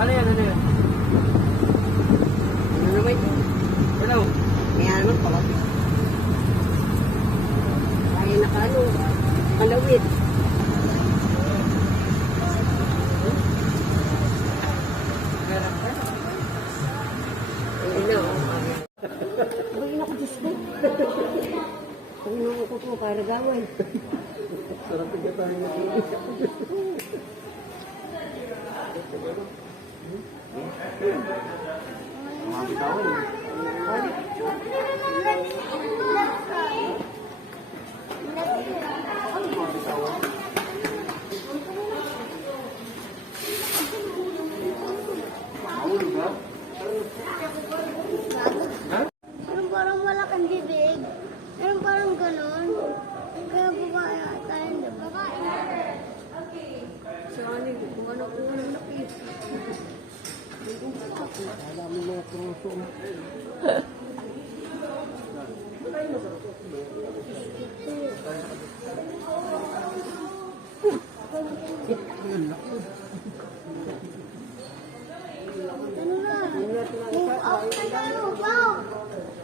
Ano yan? Ano yan? Ano naman yun? Hello? Kaya naman pala. Kaya nakano, kalawit. Ayun na, Uy, naku, Diyos ko. Kung naku ko, para gawin. Sarap ka tayo na mga bitawan eh. Parang wala kang bibig. Parang ganon. Kaya babae ata yun. Babae. Sa anin, kung ano kung ano nakita. Alam mo mga troso. Ano na? Move out na na. Move out.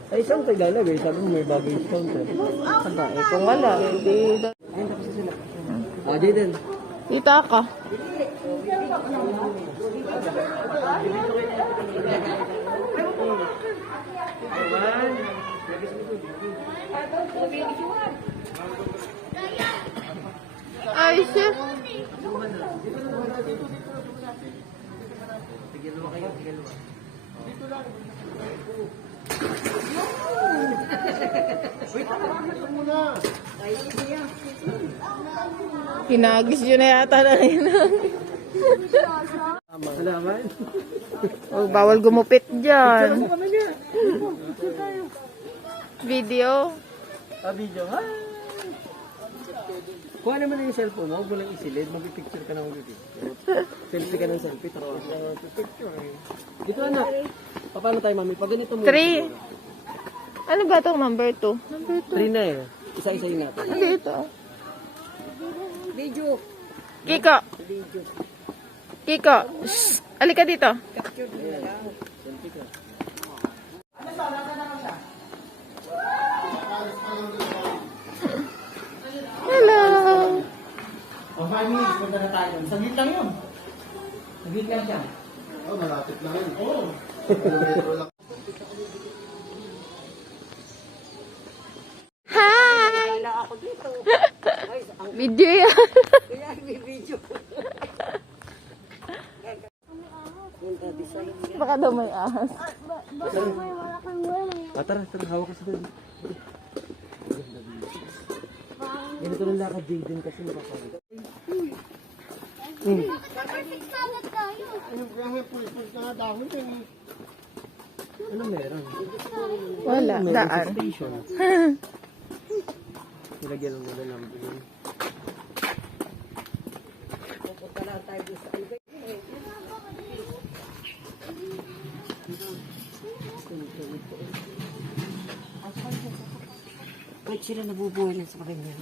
Ay, saan tayo lalagay? Sabi mo may bagay sound eh. Move out na na. Kung wala, hindi. Ayun, tapos sila. Ah, Jaden. Kita ka. Ay, shit. Tigilwa kayo, tigilwa. Dito lang. Wait, ito muna. Hinagis yun na yata na yun. Salamat. Oh, bawal gumupit dyan. Ano kami niya? Video. Video. Hi! Kuha naman na yung cellphone mo, huwag mo lang isilid, mag-picture ka na mag-picture. Selfie ka ng selfie, tapos picture eh. Dito anak, paano tayo mami? Pag ganito mo. 3. Ano ba itong number 2? Number 3 na eh. Isa-isayin natin. Ano ito? Video. Kiko. Video. Kiko. Shh. Alika dito. Capture mo na lang. Selfie ka. Hello. O 5 minutes, punta na tayo. Saglit lang yun. Saglit lang siya. Oh, malapit lang yun. Oo. Hi. Wala ako dito. Ay, ang Video yan. kaya may video. Punta design. Baka daw may ahas. Baka may wala kang wala. Tara, hawak ka sa doon. Ganito lang lakad Jaden kasi nakakawit. Sagat tayo. Ano kaya may pulpul ka na dahon yan eh. Ano meron? Wala. Meron sa Daan. station. Nilagyan lang nila ng bilin. Pupunta lang tayo doon sa Albay. Ba't sila nabubuhay lang sa kanya?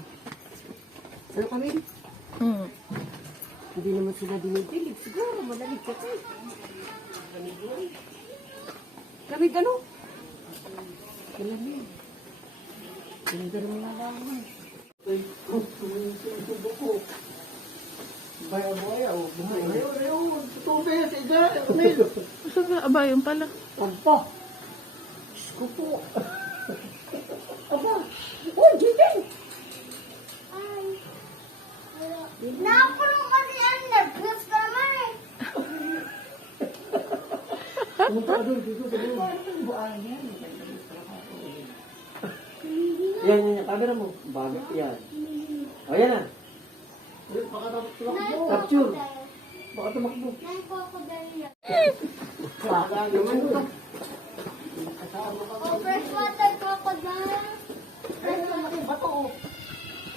Ano kami? Hmm. Hindi naman sila dinidilig. Siguro, malamig kasi. Lamig ano? Malamig. Ganda naman nalaman. Baya-baya, oh. Buhay. Ayaw, tubig, tiga, Emil. Gusto ka? Aba, yun pala. Pagpa. Diyos ko po. Aba. Oh, Jaden! Ay. Nakulong kasi ang nag-plus ka naman eh. Pumunta ka doon, dito sa doon. Yan, yan, yung camera mo. Bakit yan? O, yan na. Capture. Baka tumakbo. Nang crocodile yan. Baka naman doon. Oh, freshwater crocodile. Bato.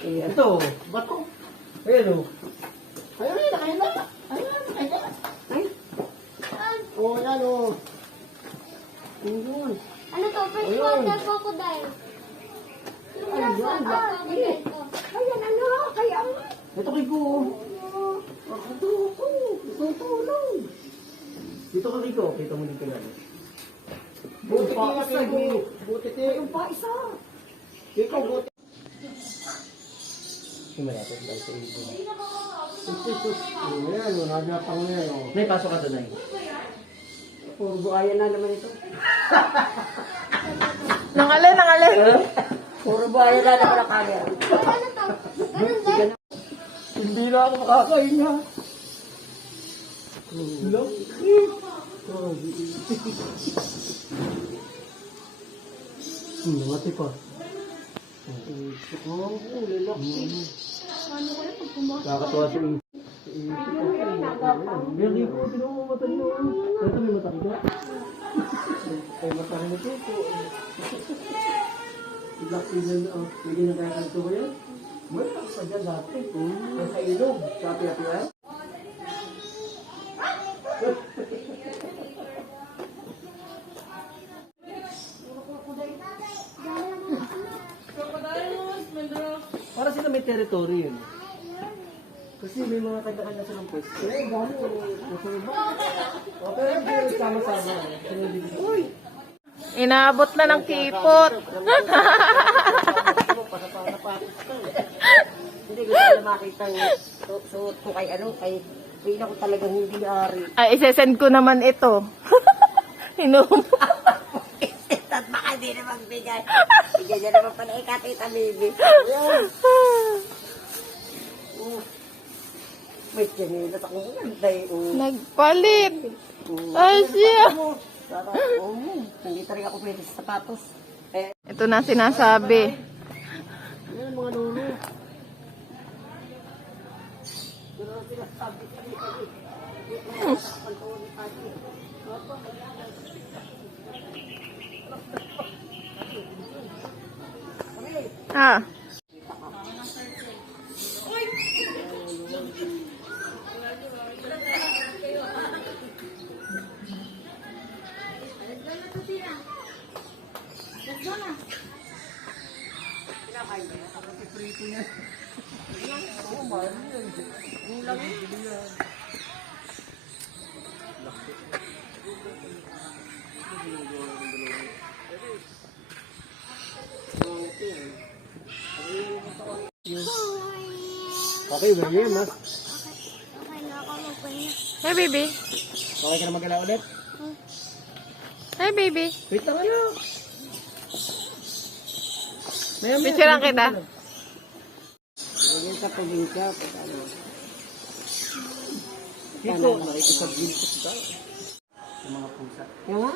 Eh, ito. Bato. Ayan o. Ayun, nakain na. Ayun, nakain na. Ay, Oh, yan, oh. yun. Ano to? Freshwater crocodile. Freshwater crocodile to. Ayan, ano? Kaya Ito kay Gu. Ako tutulong. Dito ka dito. Kita mo dito namin. Buti ka isa. Buti ka. Yung pa isa. Ikaw buti. Sumalapit dahil sa ibon. Ayan, nagapang na yan. Nay, pasok ka doon, Nay. Puro buhaya na naman ito. Nangalin. Puro buhaya na naman ang camera. Ganun din. Hindi na ako makakahinga. Hello? Mati pa. Nakakatawa si Ing. Hindi po, tinuha mo mata niyo. Ito may mata ka? Ay, mata ka na po. Laki na na. Pwede na kaya kanito ba yan? May pa dyan dati. Sa ilog. Sa api-api. Para sila may territory yun. Kasi may mga kanya-kanya silang pwesto. Eh, gano'n. Okay, sama-sama. Uy! Inaabot na ng kipot. Hindi ko na makita yung suot ko kay hindi ako talagang hindi ari. Ay, isesend ko naman ito. Inom. At baka di na magbigay. Bigyan niya naman pala ikatita, baby. May kinilat ako maganda eh. Nagpalit. Ay, siya. Hindi talaga ako pwede sa sapatos. Eh, Ito na sinasabi. yan mga lulu. Ha? Okay, baby, mas. Okay na ako magpahinga. Hey, baby. Okay ka na magala ulit? Hey, baby. Wait lang kayo. Picturean kita. Lagyan sa probinsya. Dito, nakikisabwin ko kita. Yung mga pusa. Yung nga?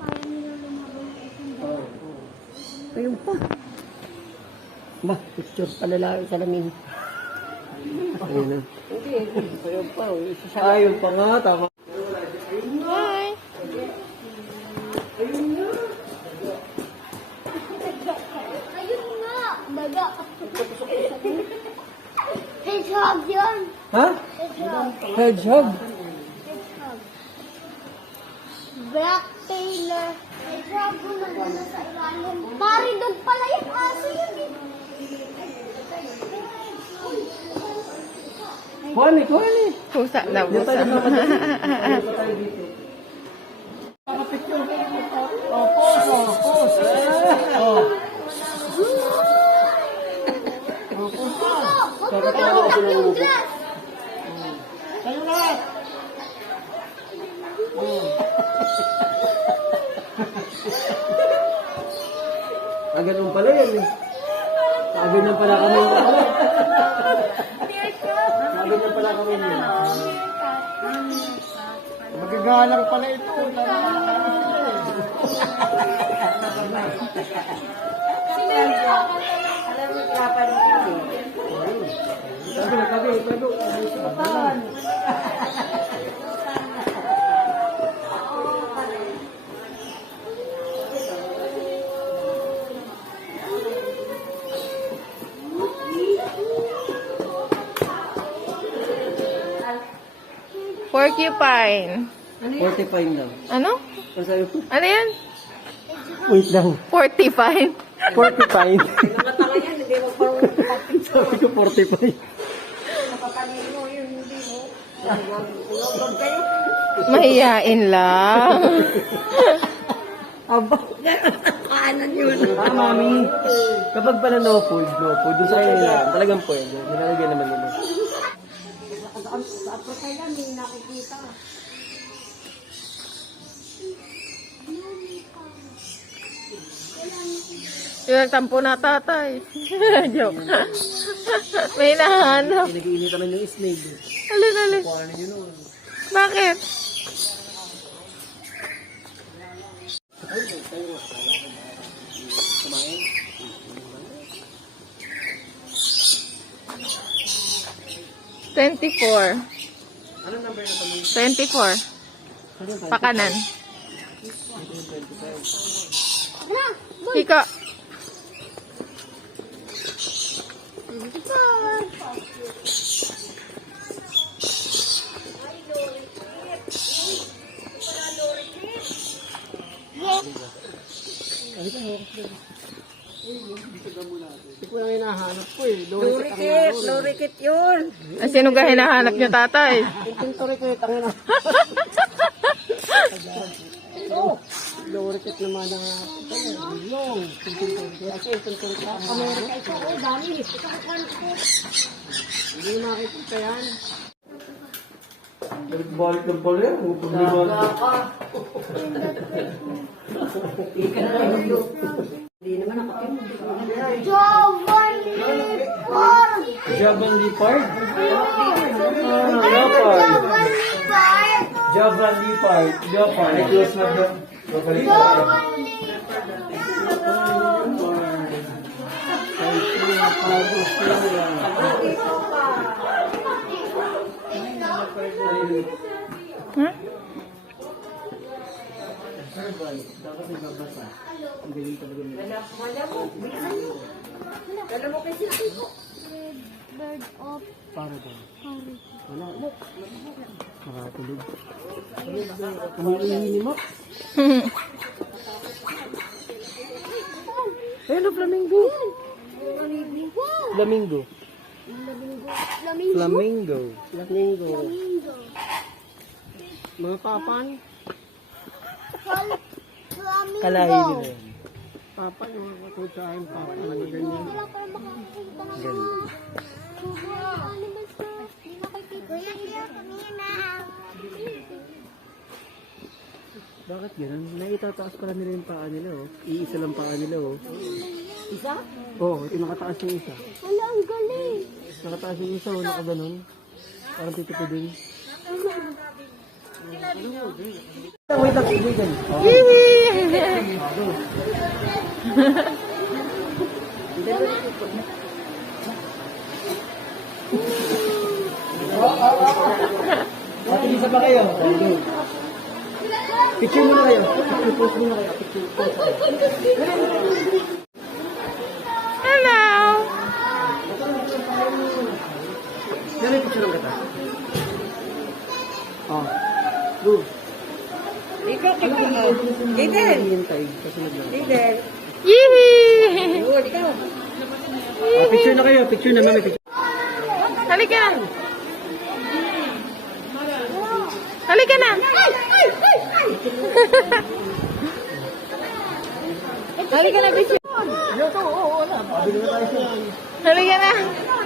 Ayaw nila lumabang isang Ayun pa. Ba, picture pala lang sa lamin. Ayun na. Hindi, ayun pa. Ayun pa nga, tama. Hi. Ayun nga! Daga! Hedgehog yun! Ha? Hedgehog! Hedgehog. Hedgehog. Black Tailor. Hedgehog ko nandun sa ilalim. Maridog pala yung aso yun eh. Kuhani. Pusa na, Dito pusa. tayo naman. Dito tayo dito. Oh, pose. Oh. Magpapalagay yung glass! Kayo lahat. Ganun pala yan eh. Ganyan pala kami. Ganyan pala kami. Magagalang pala ito. Alam mo, kapal mo. Tabi. Porcupine. 45 lang. Ano? Ano sabi ko? Ano yan? Wait lang. 45. 45. Nakatanga yan, hindi mo parang Sabi ko 45. napatanin mo yun, hindi mo. Mahiyain lang. Aba. Kanan yun. Mami. Kapag pala no food. Doon sa kayo nila. Talagang pwede. Nilalagay naman nila. Sa apo tayo lang, may nakikita. Yung nagtampo na tatay. Joke. May nahanap. Pinag-iinitan na yung snake. Alin. Kuha na yun nun. Bakit? $24. Anong number na kami? 24. Pakanan. Na, Ika. Hindi ko lang hinahanap ko eh. Lorikit yun. Sino ka hinahanap niyo, tatay? Tintorikit ang ina. Lorikit naman ang long. Tintorikit. Amerika ito, oh, dami. Hindi makikita yan. Balik ng pala yan. Hindi naman ako. Jovan Lipard. Leopard. Jovan Lipard. Jovan Lipard. Leopard. Close na doon. Jovan Lipard. Huh? Dapat ibabasa. Ang galing talaga nila. Alam mo kasi ako. Bird of Para doon. Paris. Wala. Nakatulog. Ang iini mo. Hello, flamingo. Flamingo. Flamingo. Flamingo. Mga papan. Kalahi nila yan. Papan, yung mga katusahin papan. Ano ganyan. Ganyan. Bakit ganun? Naitataas pala nila yung paa nila, oh. Iisa lang paa nila, oh. Isa? Oo, ito nakataas yung isa. Wala, ang galing. Nakataas yung isa, oh, nakaganon. Parang titipo din. Wait lang, kaibigan. Isa pa kayo. Picture muna kayo. Post muna kayo. Post kayo. Hello. Yan yung picture ng kata. Oh. Go. Ikaw, ikaw. Lidl. Hintay. Kasunod lang. Lidl. Yee! Yun, ikaw. Picture na kayo. Picture na. Mami, picture. Halika na. Halika na. Halika na, bitch. Pabili na tayo siya. Halika na.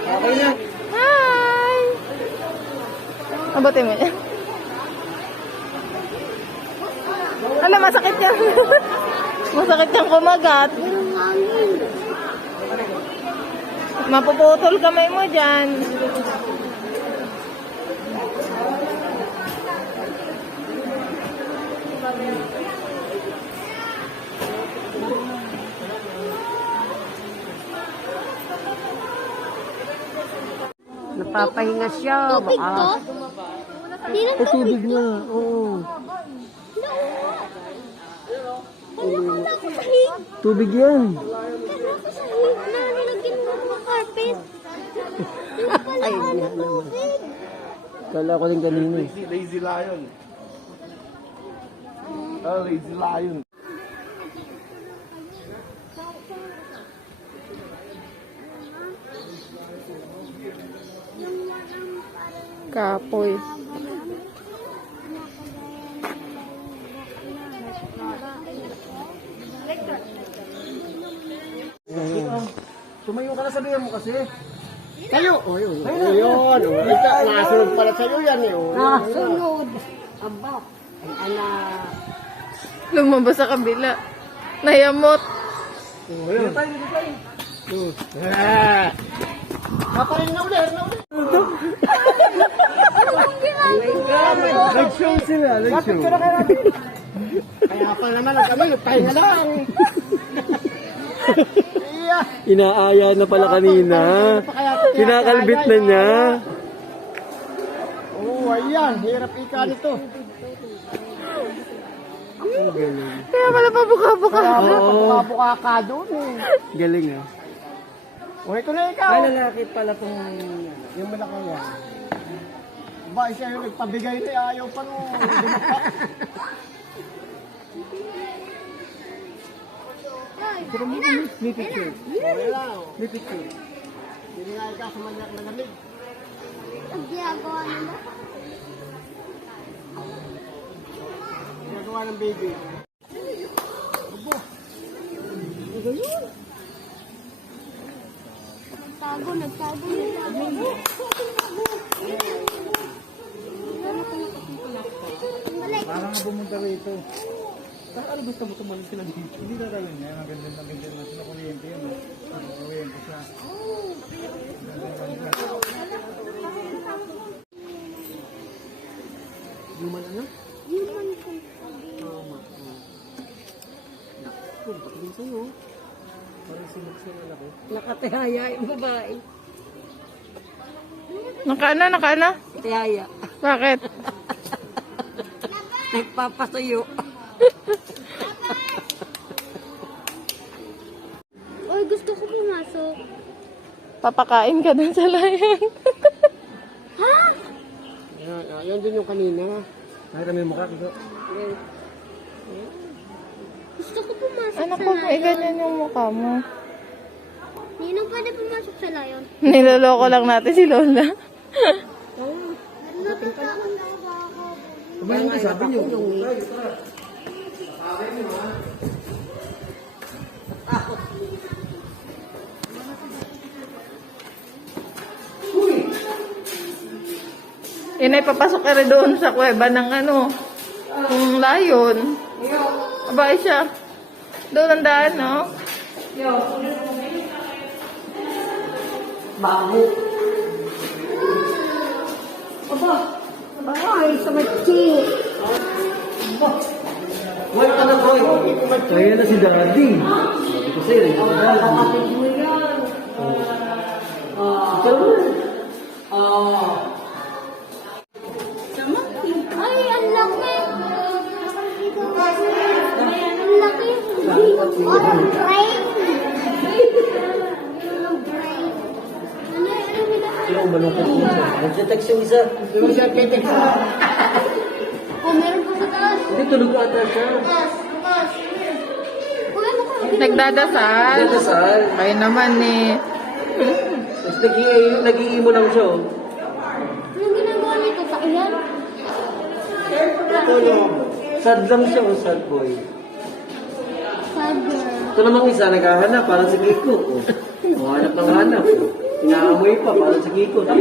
Okay na. Hi. Abutin mo niya. Alam, masakit yan. Masakit yan kumagat. Mapuputol kamay mo dyan. Napapahinga siya. Tubig to? Hindi na Ay, tubig na. Oo. wala ko sa hig. Tubig yan. Wala ko sa hig na nilagyan mo ng carpet. Ay, hindi naman. Kala ko din kanina eh. Lazy lion. Oh, lazy lion. Kapoy. Tumayo ka na, sabihan mo kasi. Tayo! O yun. Ayun. Nasunod pala sa'yo yan eh. Nasunod. Aba. Ay, anak. Lumabas sa kabila. Nayamot. Dito tayo. Paparin na ulit. Nag-show sila, nag-show. Kaya pa naman ang kami, pahinga lang. Inaaya na pala kanina. Kinakalbit na niya. Oo, ayan. Hirap ika nito. Kaya pala pabuka-buka. Buka-buka ka doon eh. Galing ah. O, ito na ikaw. Ay, lalaki pala kung... Yung malaki yan. Ba, siya yung nagpabigay na ayaw pa nung May picture. May picture. Hindi nga ikaw sa manyak na lamig. Ang ginagawa nila. Ginagawa ng baby. Nagtago. Parang nga bumunta rito. Ano gusto mo tumalit sila dito? Hindi na tayo niya. Ang ganda na sila kuryente yun. Kuryente siya. Luma na na? Human ko. Tama. Naku, patingin sa'yo. Parang sinag sa lalaki. Nakatihaya yung babae. Nakaana? Tihaya. Bakit? Nagpapasuyo. Oy, gusto ko pumasok. Papakain ka dun sa layan. Yan din yung kanina. Nakita mo yung mukha ko. Gusto ko pumasok Anak sa ko, may ganyan yung mukha mo. Ninong pwede pumasok sa layon. Niloloko lang natin si Lola. Natatakot ako baka. Kumain ka, sabi niyo. Inay, papasok ka rin doon sa kuweba ng ano, yung layon. Abay siya. Doon ang daan, no? Bago. Aba. Ay, sa machi. Wala ka na, boy. Kaya na si Daddy. Kasi, Kapatid mo yan. Ay, ang laki. Ang laki. Oh, brain. Sino ang malungkot mo siya? Nagte-text yung isa. Yung siya text. Oh, meron pa sa taas. Hindi, tulog ka ata siya. Taas. Uy, ano ka? Nagdadasal. Nagdasal. Kayo naman eh. Tapos nag-iimo lang siya, oh. Anong ginagawa nito? Sa iyan? Sad lang siya, oh, sad boy. Sad girl. Ito namang isa, naghahanap, parang si Kiko. Oh, hanap ng hanap. Inaamoy pa, parang si Kiko. Oh,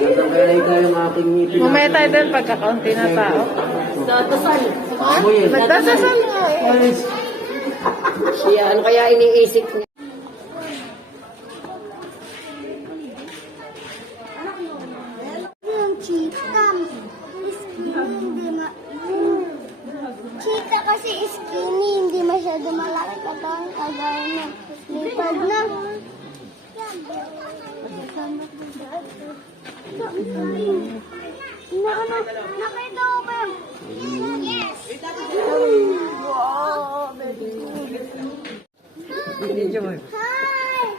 nasa kaya ikaw yung aking ipinag. Mamaya tayo doon pagkakaunti na tao. Dadasal. Amoy eh. Nagdadasal nga eh. Siya, ano kaya iniisip niya? Yung cheetah. Cheetah kasi skinny, hindi masyado malaki katawan. Kagaya na. Lipad na. Nakita ko ba? Yes! Wow! Video mo. Hi!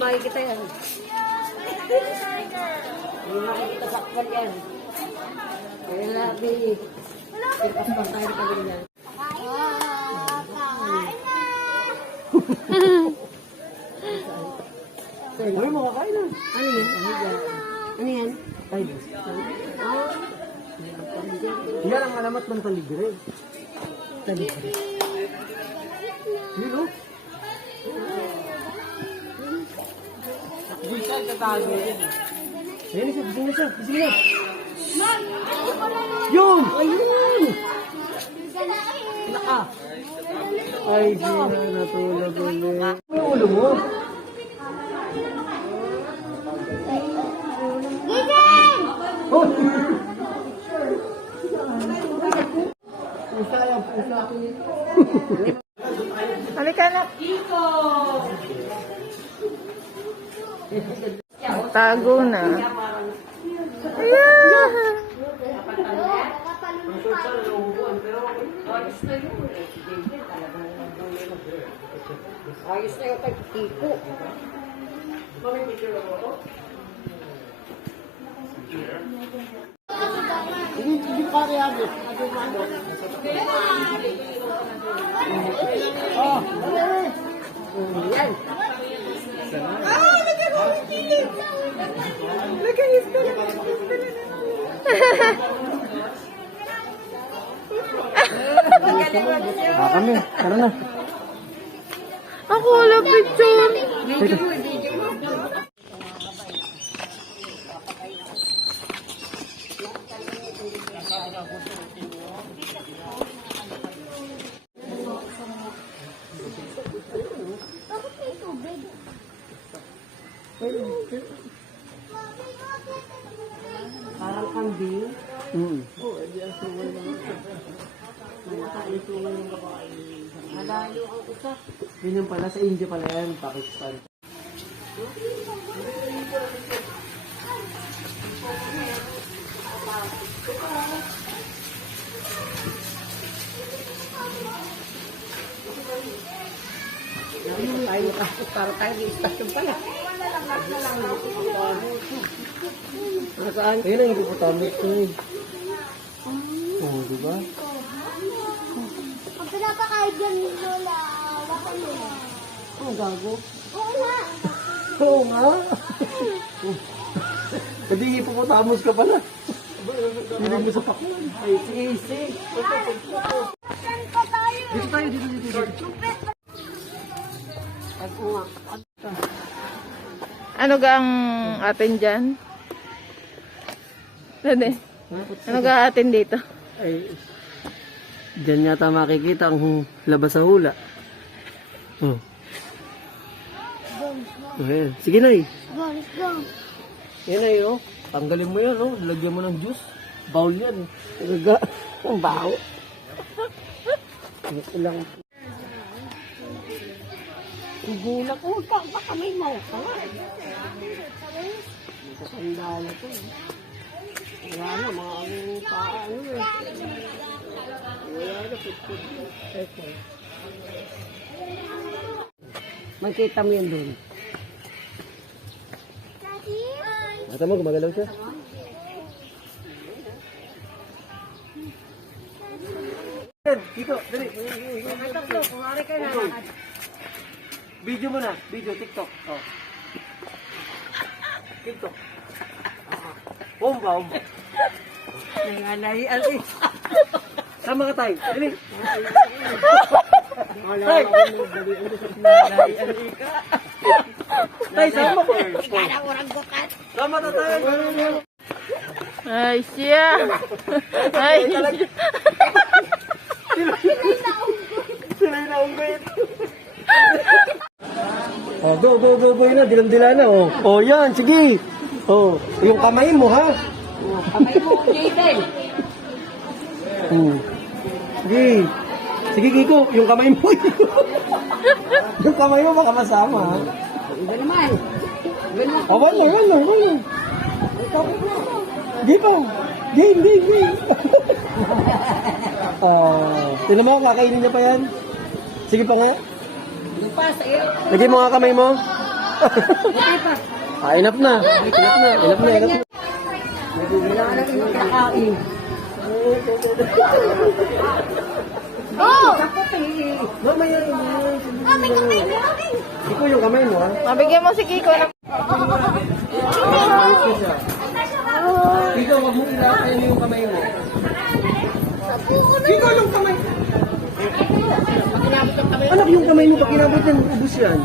Makikita yan. Hindi makikita sa akwal yan. Kaya labi. Ipas pa tayo pa rin yan. Kakain na! Uy, makakain na. Ano yan? Ano yan? Ay, yan ang alamat ng talibre. Talibre. Yun, oh. Buisan ka tago yun. Ayun na siya, gising na siya, gising na. Yun! Ayun! Naka. Ay, sina, natulog ulit. Ano yung ulo mo? Gising! Oh! Pusa yan, pusa. Halika na. Tago na. Ayan. Ayos na yung tagtiko. Hindi pa kaya yan. Yan. Kami, tara na. Ako wala picture. Bakit may tubig? Parang kambing. Malayo ang isa. Yun yung pala, sa India pala yan, Pakistan. Tayo nakasot para tayo di istasyon pala. Nasaan? Ayun ang hippopotamus ko eh. Oo, diba? Pag pinapakain dyan ni Lola, baka nila. Oo, gago. Oo nga. Oo nga. Hindi hippopotamus ka pala. Hindi mo sa pakwan. Ay, sige, sige. Saan pa tayo? Dito tayo, dito. Ano gang atin dyan? Dede. Ano ga atin dito? Ay, dyan yata makikita ang labas sa hula. Oh. Ayan. Sige na eh. Go, let's go. Yan ay oh. Tanggalin mo yan oh. Lagyan mo ng juice. Bowl yan. Talaga. Ang baho. Ilang. Gugulat ko. Baka may mouth ka nga. Sandala ko eh. Wala na, mga ang paano eh. Wala na, putput. Okay. Magkita mo yan doon. Daddy? Mata mo, gumagalaw siya. Kiko, dali. Kumari ka na. Video mo na. Video, TikTok. Oh. TikTok. Bomba. Nanganayaan eh. Sama ka tayo. Dali. Tay! Tay, sama ko. Kala ko ranggukat. Sama na tayo. Ay, siya. Ay, siya. Sila yung naunggit. Oh, go na. Dilam-dila na. Oh, yan. Sige. Oh, yung kamay mo, ha? Kamay mo, Jaden. Sige. Sige, Kiko. Yung kamay mo. Yung kamay mo baka masama, ha? Iba naman. Wala. Di pa. Game. Tinan mo, kakainin niya pa yan. Sige pa nga. Yung pa sa iyo. Lagay mo nga kamay mo. Hindi pa. Enough na. Enough na. Kailangan natin magkakain. Oh! Mamaya. Oh, may kamay mo. Ikaw yung kamay mo, ha? Mabigyan mo si Kiko ng Ikaw, wag mo ilakayin yung kamay mo. Sino yung kamay? Anak, yung kamay mo, pag inabot yan, ubus yan.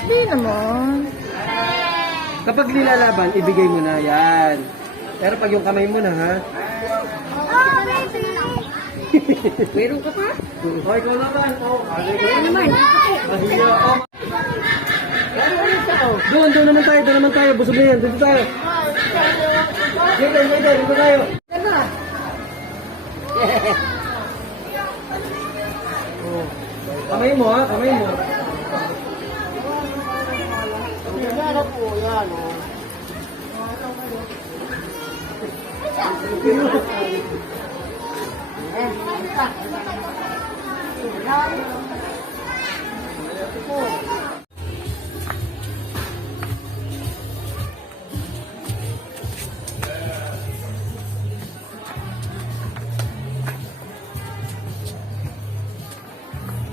Hindi naman. Kapag nilalaban, ibigay mo na yan. Pero pag yung kamay mo na, ha? Oh, baby! Meron ka pa? Okay, ikaw naman. Ano naman? Mahiya. Doon naman tayo. Busog na yan. Dito tayo. Dito tayo. Oh. Kamay mo, ha? Kamay mo. Yan po, yan o.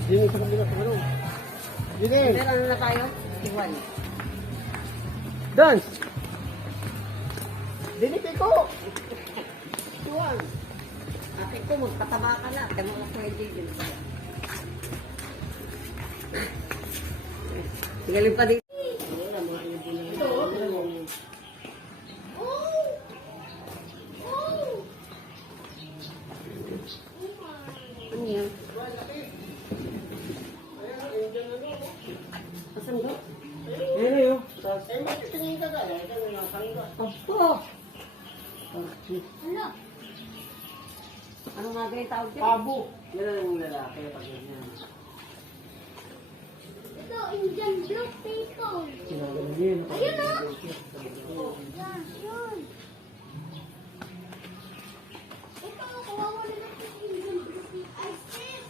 Dini sa kabila sa ano? Dini! Meron na tayo? Iwan. Dance! Dini ko! Iwan. Ate ko, magpataba ka na. Kaya mga pwede din. Sigaling pa dito. Ano yan? Asan ba? Yan na yun. Opo! Ano? Ano nga ganyan tawag dyan? Pabo! Yan na yung lalaki. Pag ganyan. Ito, Indian blue people. Sinagalan yun. Ayun o! Yan, yun. Ito, kuha mo na natin Indian blue people. Ay, sis!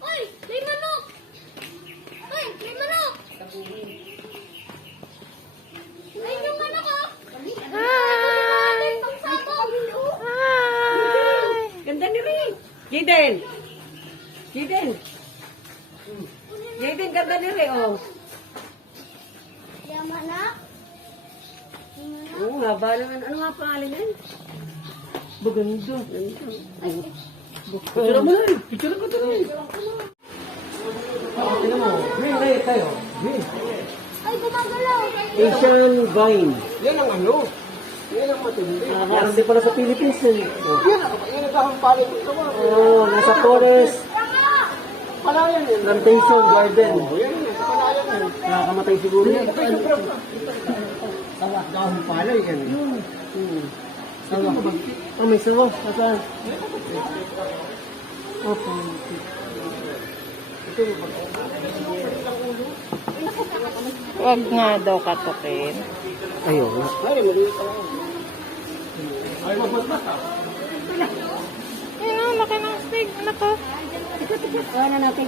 Uy! May manok! Uy! May manok! Ayun yung manok oh! Hi! Itong sabong! Hi! Ganda ni Ray. Jaden. Jaden, ganda ni Ray, oh. Yung manok? Yung manok? Oo, haba naman. Ano nga pangalan yan? Baganda. Ay, Picture mo na rin. Picture ko tayo. Tingnan mo. Green light tayo. Green. ay, gumagalaw! Asian vine. Yan ang ano? Yan ang matindi. Meron din pala sa Philippines. Yan ang pala dito mo. Oo, nasa forest. Palayan yan. Plantation garden. Yan yan, sa palayan yan. Nakakamatay siguro yan. Dahon pala yan. Sawa. Oh, may sawa. Saan? Opo. Huwag nga daw katukin. Ayun. Ay, maliit ka lang. Ay, mabasbas ah. Ayun, laki ng snake. Ano to? Kuha na natin.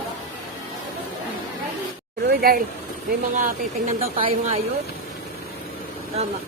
Pero dahil may mga titingnan daw tayo ngayon. Tama.